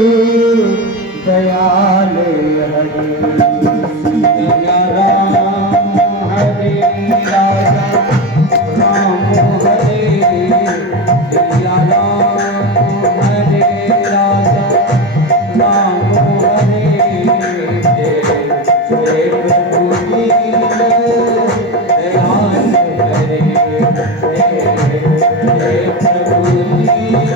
दयाल हरे सिया राम हरे राजा राम हरे सिया राम हरे राजा राम हरे जय प्रभु दीन दयाल हरे जय प्रभु दीन दयाल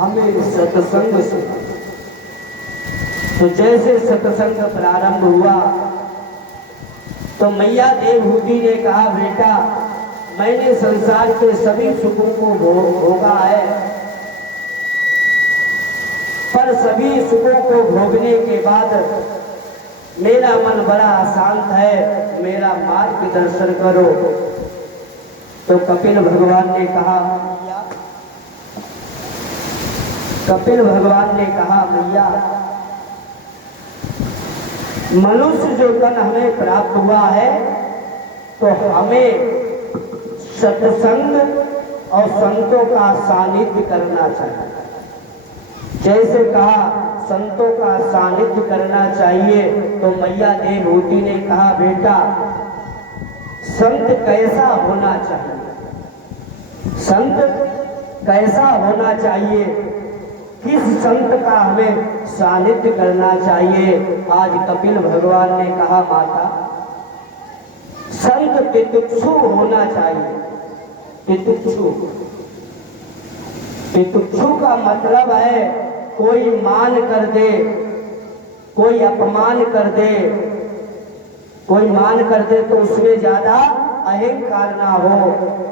हमें सत्संग से। तो जैसे सत्संग प्रारंभ हुआ तो मैया देवहूति ने कहा, बेटा मैंने संसार के सभी सुखों को भोगा है, पर सभी सुखों को भोगने के बाद मेरा मन बड़ा अशांत है, मेरा मार्गदर्शन करो। तो कपिल भगवान ने कहा, मैया मनुष्य जो तन हमें प्राप्त हुआ है तो हमें सत्संग और संतों का सानिध्य करना चाहिए। जैसे कहा संतों का सानिध्य करना चाहिए, तो मैया देवहूति ने कहा, बेटा संत कैसा होना चाहिए, संत कैसा होना चाहिए, किस संत का हमें सानिध्य करना चाहिए। आज कपिल भगवान ने कहा, माता संत तितिक्षु होना चाहिए। तितिक्षु का मतलब है कोई मान कर दे, कोई अपमान कर दे, कोई मान कर दे तो उसमें ज्यादा अहंकार ना हो,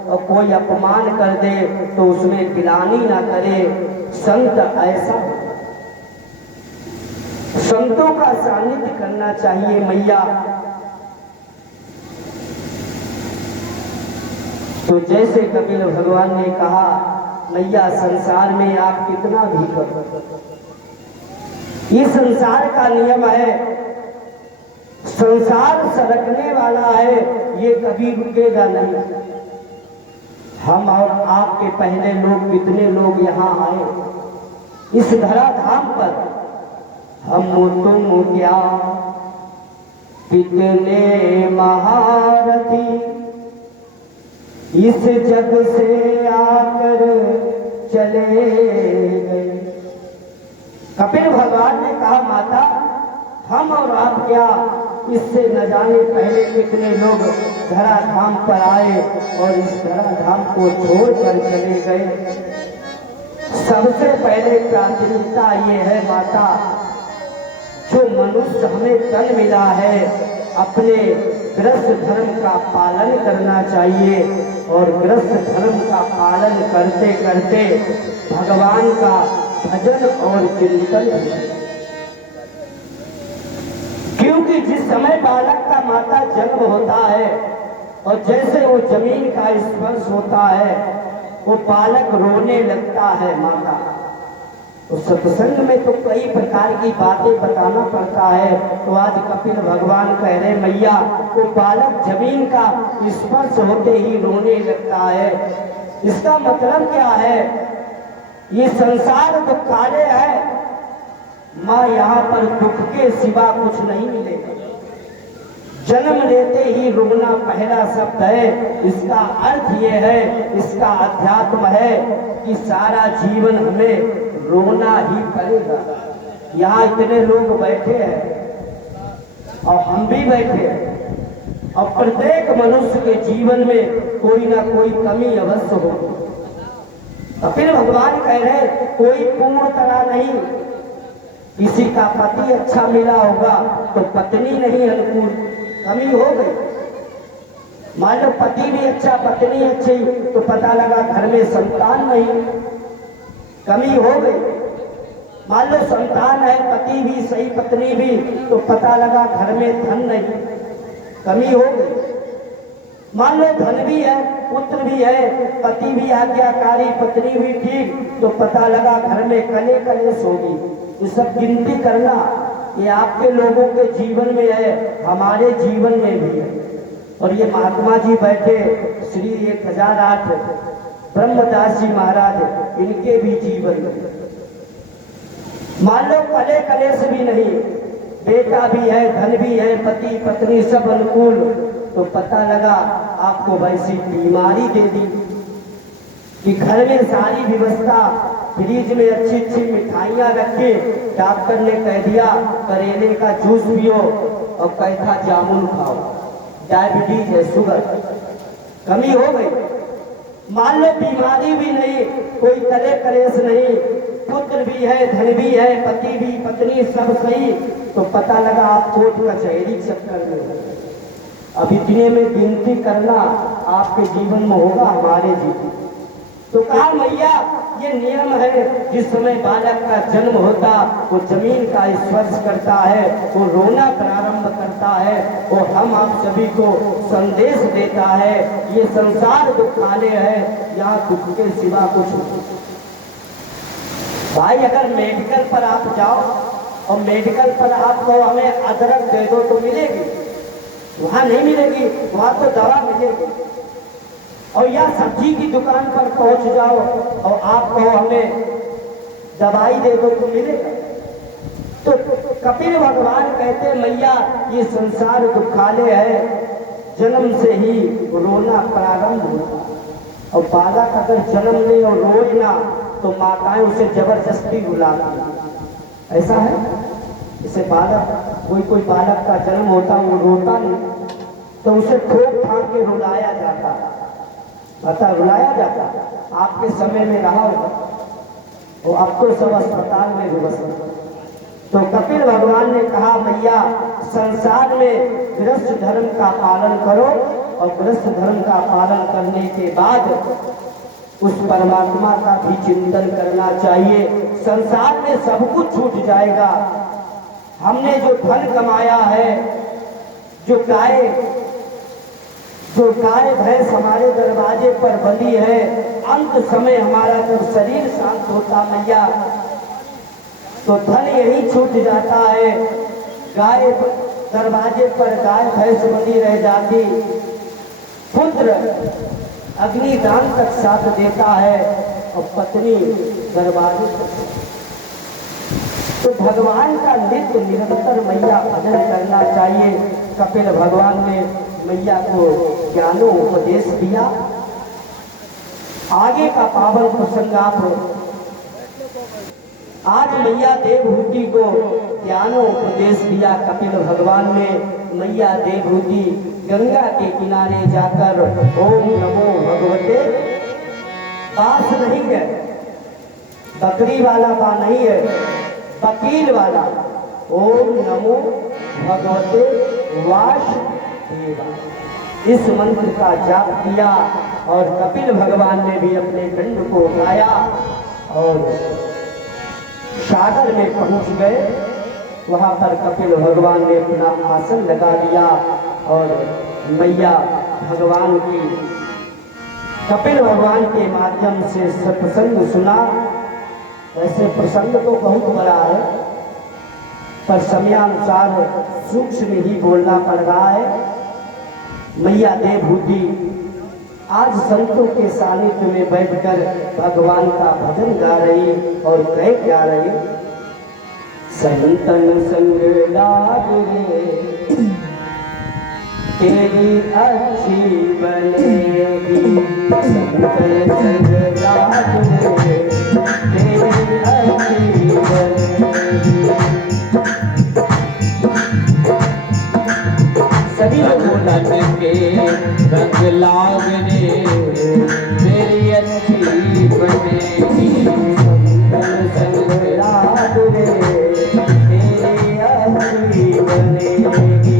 और कोई अपमान कर दे तो उसमें गिलानी ना करे। संत ऐसा, संतों का सानिध्य करना चाहिए मैया। तो जैसे कपिल भगवान ने कहा, मैया संसार में आप कितना भी करो, ये संसार का नियम है, संसार सरकने वाला है, ये कभी रुकेगा नहीं। हम और आपके पहले लोग कितने लोग यहाँ आए इस धराधाम पर, हम तुम क्या कितने महारथी इस जग से आकर चले गए। कपिल भगवान ने कहा, माता हम और आप क्या, इससे न जाने पहले कितने लोग धराधाम पर आए और इस धराधाम को छोड़कर चले गए। सबसे पहले प्राथमिकता ये है माता, जो मनुष्य हमें तन मिला है अपने गृहस्थ धर्म का पालन करना चाहिए, और गृहस्थ धर्म का पालन करते करते भगवान का भजन और चिंतन है। क्योंकि जिस समय बालक का माता जन्म होता है और जैसे वो जमीन का स्पर्श होता है, वो बालक रोने लगता है माता। तो सत्संग में तो कई प्रकार की बातें बताना पड़ता है। तो आज कपिल भगवान कह रहे, मैया वो बालक जमीन का स्पर्श होते ही रोने लगता है। इसका मतलब क्या है, ये संसार तो काले है माँ, यहाँ पर दुख के सिवा कुछ नहीं मिलेगा। जन्म लेते ही रोना पहला शब्द है। इसका अर्थ ये है, इसका अध्यात्म है कि सारा जीवन हमें रोना ही पड़ेगा। यहाँ इतने लोग बैठे हैं और हम भी बैठे हैं, और प्रत्येक मनुष्य के जीवन में कोई ना कोई कमी अवश्य हो। कपिल भगवान कह रहे, कोई पूर्ण तरह नहीं। किसी का पति अच्छा मिला होगा तो पत्नी नहीं अनुकूल, कमी हो गई। मान लो पति भी अच्छा पत्नी अच्छी, तो पता लगा घर में संतान नहीं, कमी हो गई। मान लो संतान है, पति भी सही पत्नी भी, तो पता लगा घर में धन नहीं, कमी हो गई। मान लो धन भी है, पुत्र भी है, पति भी आज्ञाकारी, पत्नी भी ठीक, तो पता लगा घर में कले कलेश होगी। ये सब गिनती करना, ये आपके लोगों के जीवन में है, हमारे जीवन में भी है। और ये महात्मा जी बैठे श्री 1008 ब्रह्मदास जी महाराज, इनके भी जीवन में मान लो कले कलेश भी नहीं, बेटा भी है, धन भी है, पति पत्नी सब अनुकूल, तो पता लगा आपको वैसी बीमारी दे दी कि घर में सारी व्यवस्था, फ्रिज में अच्छी अच्छी मिठाइयाँ रखे, डॉक्टर ने कह दिया करेले का जूस पियो और कैथा जामुन खाओ, डायबिटीज है, शुगर, कमी हो गई। मान लो बीमारी भी नहीं, कोई कले कलेश नहीं, पुत्र भी है, धन भी है, पति भी, पत्नी सब सही, तो पता लगा आप कोर्ट कचहरी चक्कर में हो। अब इतने में गिनती करना आपके जीवन में होगा, हमारे जीवन। तो कहा मैया ये नियम है, जिस समय बालक का जन्म होता वो जमीन का स्पर्श करता है, वो रोना प्रारंभ करता है, और हम आप सभी को संदेश देता है ये संसार दुखालय है, यहाँ दुख के सिवा कुछ नहीं। भाई अगर मेडिकल पर आप जाओ और मेडिकल पर आप कहो हमें अदरक दे दो तो मिलेगी, वहां नहीं मिलेगी, वहां तो दवा मिलेगी। और या सब्जी की दुकान पर पहुंच जाओ और आप कहो हमें दवाई दे दो तो मिलेगा। तो कपिल भगवान कहते मैया ये संसार दुखालय है, जन्म से ही रोना प्रारंभ होता, और बालक अगर जन्म ले और रोए ना तो माताएं उसे जबरदस्ती बुलाती। ऐसा है, इसे बालक कोई बालक का जन्म होता वो रोता नहीं, तो उसे ठोक ठाक के रुलाया जाता, पता रुलाया जाता। आपके समय में रहा होगा, और अब तो सब अस्पताल में व्यवस्था। तो कपिल भगवान ने कहा मैया संसार में गृहस्थ धर्म का पालन करो, और गृहस्थ धर्म का पालन करने के बाद उस परमात्मा का भी चिंतन करना चाहिए। संसार में सब कुछ छूट जाएगा, हमने जो धन कमाया है, जो गाय भैंस हमारे दरवाजे पर बंधी है, अंत समय हमारा जब शरीर शांत होता मैया तो धन यही छूट जाता है, गाय दरवाजे पर गाय भैंस बंधी रह जाती, पुत्र अग्निदान तक साथ देता है, और पत्नी दरवाजे पर। तो भगवान का नित्य निरंतर मैया भजन करना चाहिए। कपिल भगवान ने मैया को ज्ञानो उपदेश दिया। आगे का पावन प्रसंग आप आज मैया देवहूति को ज्ञानो उपदेश दिया कपिल भगवान ने। मैया देवहूति गंगा के किनारे जाकर ओम नमो भगवते, बास नहीं है, बकरी वाला बा नहीं है, वकील वाला, ओम नमो भगवते वासुदेवा, इस मंत्र का जाप किया, और कपिल भगवान ने भी अपने दंड को उठाया और सागर में पहुंच गए। वहां पर कपिल भगवान ने अपना आसन लगा दिया, और मैया भगवान की कपिल भगवान के माध्यम से सत्संग सुना। ऐसे प्रसंग तो बहुत बड़ा है, पर समयानुसार सूक्ष्म ही बोलना पड़ रहा है। मैया देवहूति आज संतों के सानिध्य में बैठकर भगवान का भजन गा रही, और कह क्या रही, संतन संग लाग रे तेरी अच्छी बनेगी, संतन संग लाग रे तेरी अच्छी बनेगी। सभी लोग संतन के रंग लाग रे तेरी अच्छी बनेगी, संतन संग लाग रे तेरी अच्छी बनेगी।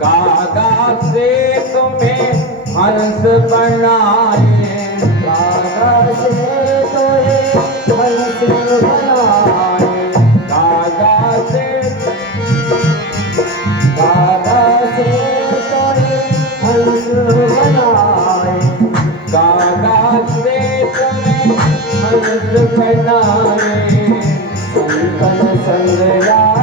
कागा से तुम्हें हंस बनाए, कागा से तोहे हंस बनाए, कागा से तोहे हंस बनाए, कागा से तुम्हें हंस बनाए, संकल संग